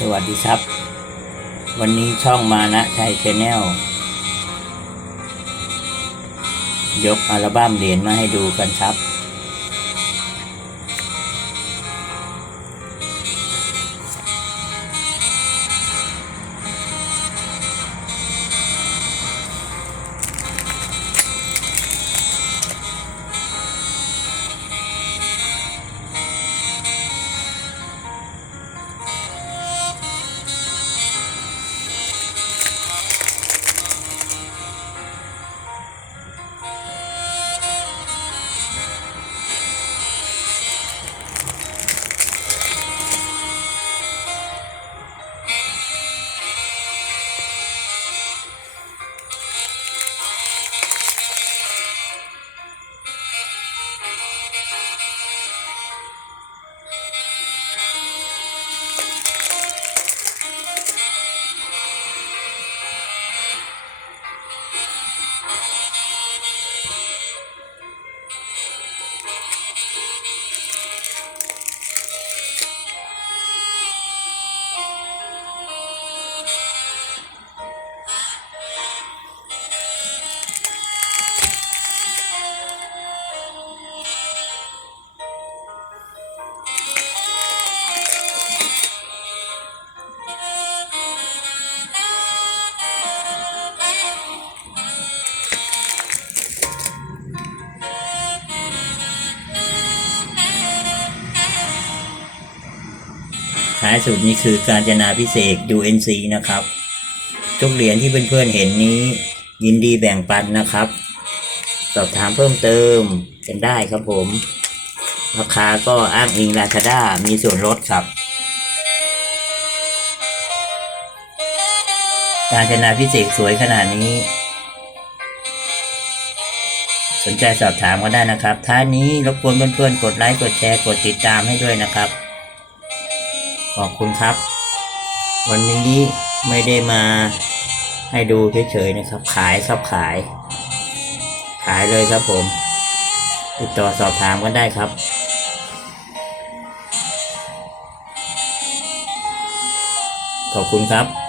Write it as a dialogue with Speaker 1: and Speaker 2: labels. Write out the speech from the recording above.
Speaker 1: สวัสดีครับ วันนี้ช่องมานะไทยชแนลยกอัลบั้มเหรียญมาให้ดูกันครับ ท้ายสุดนี้คือการจนาพิเศษ UNC นะครับ ทุกเหรียญที่เพื่อนๆเห็นนี้ ยินดีแบ่งปันนะครับ สอบถามเพิ่มเติมกันได้ครับผม ราคาก็อ้างอิงราคาด้ามีส่วนลดครับ การจนาพิเศษสวยขนาดนี้ สนใจสอบถามก็ได้นะครับ ท้ายนี้รบกวนเพื่อนๆกดไลค์กดแชร์กดติดตามให้ด้วยนะครับ ขอบคุณครับ วันนี้ไม่ได้มาให้ดูเฉยๆนะครับ ขายครับขาย ขายเลยครับผม ติดต่อสอบถามกันได้ครับขอบคุณครับ